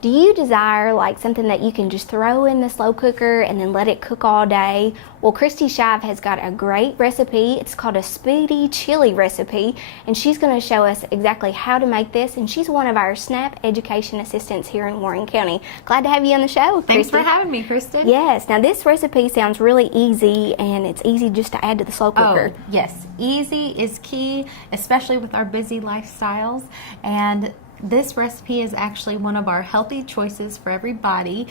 Do you desire like something that you can just throw in the slow cooker and then let it cook all day? Well, Kristi Shive has got a great recipe. It's called a Speedy Chili recipe, and she's going to show us exactly how to make this, and she's one of our SNAP education assistants here in Warren County. Glad to have you on the show, Kristi. Thanks for having me, Kristen. Yes. Now, this recipe sounds really easy, and it's easy just to add to the slow cooker. Oh, yes. Easy is key, especially with our busy lifestyles. And this recipe is actually one of our healthy choices for everybody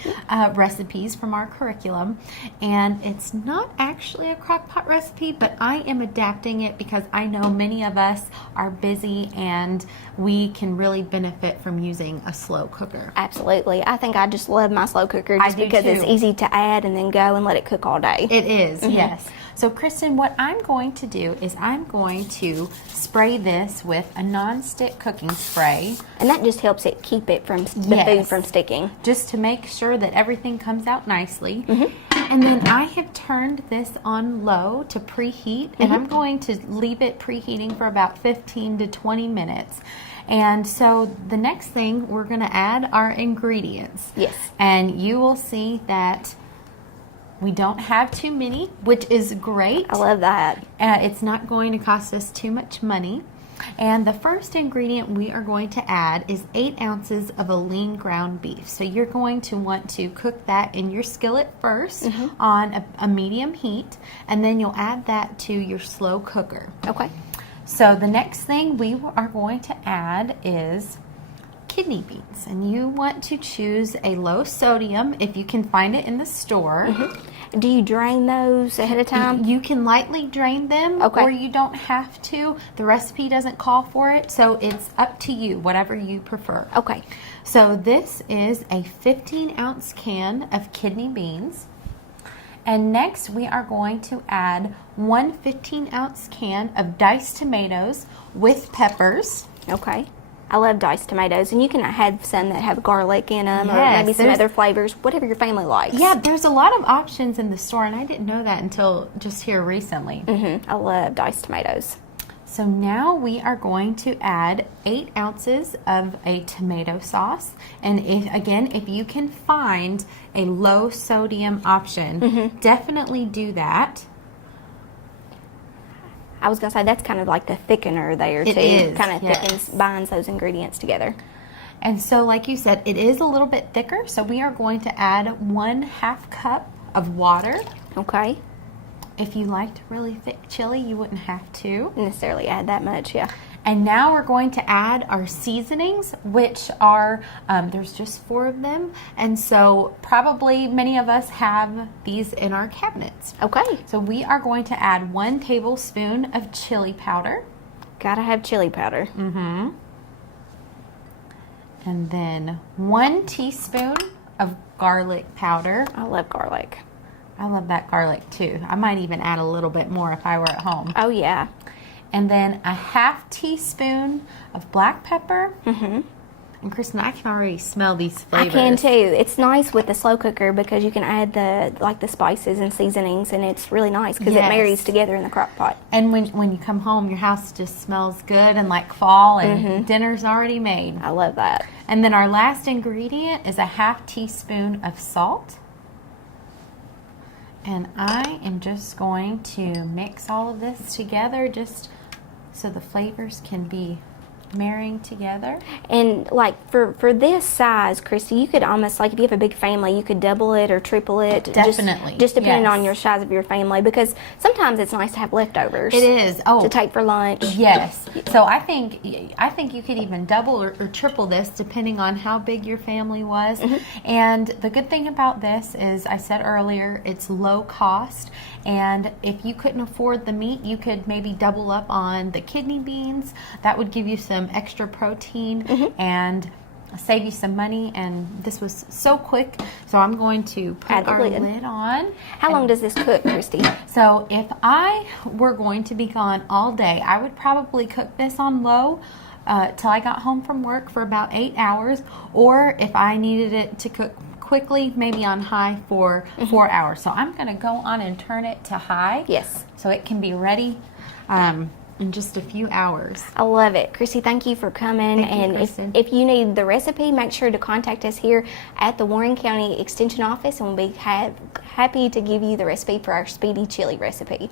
recipes from our curriculum. And it's not actually a crock pot recipe, but I am adapting it because I know many of us are busy and we can really benefit from using a slow cooker. Absolutely. I think I just love my slow cooker just because too. it's easy to add and then go and let it cook all day. It is, yes. So Kristen, what I'm going to do is I'm going to spray this with a non-stick cooking spray. And that just helps it keep it from the food from sticking. Just to make sure that everything comes out nicely. And then I have turned this on low to preheat, and I'm going to leave it preheating for about 15 to 20 minutes. And so the next thing, we're going to add our ingredients. Yes. And you will see that we don't have too many, which is great. I love that. It's not going to cost us too much money. And the first ingredient we are going to add is 8 ounces of a lean ground beef. So you're going to want to cook that in your skillet first on a medium heat, and then you'll add that to your slow cooker. Okay. So the next thing we are going to add is kidney beans, and you want to choose a low sodium if you can find it in the store. Do you drain those ahead of time? You can lightly drain them, or you don't have to. The recipe doesn't call for it, so it's up to you, whatever you prefer. Okay. So this is a 15-ounce can of kidney beans. And next we are going to add one 15-ounce can of diced tomatoes with peppers. Okay. I love diced tomatoes, and you can have some that have garlic in them, or Yes, maybe some other flavors, whatever your family likes. Yeah, there's a lot of options in the store, and I didn't know that until just here recently. I love diced tomatoes. So now we are going to add 8 ounces of a tomato sauce. And if you can find a low sodium option, definitely do that. I was going to say that's kind of like the thickener there, too. It is, Kind of thickens, binds those ingredients together. And so, like you said, it is a little bit thicker. So we are going to add 1/2 cup of water. Okay. If you liked really thick chili, you wouldn't have to necessarily add that much, yeah. And now we're going to add our seasonings, which are, there's just 4 of them. And so probably many of us have these in our cabinets. Okay. So we are going to add 1 tablespoon of chili powder. Gotta have chili powder. And then 1 teaspoon of garlic powder. I love garlic. I love that garlic too. I might even add a little bit more if I were at home. Oh, yeah. And then a 1/2 teaspoon of black pepper. And Kristen, I can already smell these flavors. I can too. It's nice with the slow cooker because you can add the spices and seasonings, and it's really nice because it marries together in the crock pot. And when you come home, your house just smells good and like fall, and dinner's already made. I love that. And then our last ingredient is a 1/2 teaspoon of salt. And I am just going to mix all of this together just so the flavors can be marrying together. And like for this size, Kristi, you could almost, like if you have a big family, you could double it or triple it. Definitely. Just depending on your size of your family, because sometimes it's nice to have leftovers. It is. Oh, to take for lunch. Yes. So I think you could even double or triple this depending on how big your family was. And the good thing about this is, I said earlier, it's low cost. And if you couldn't afford the meat, you could maybe double up on the kidney beans. That would give you some extra protein and save you some money. And this was so quick, so I'm going to put our lid on. How long does this cook, Kristi? So if I were going to be gone all day, I would probably cook this on low till I got home from work for about 8 hours, or if I needed it to cook quickly, maybe on high for 4 hours. So I'm going to go on and turn it to high. Yes. So it can be ready in just a few hours. I love it. Kristi, thank you for coming. Thank you, and Kristen. if you need the recipe, make sure to contact us here at the Warren County Extension Office, and we'll be happy to give you the recipe for our Speedy Chili recipe.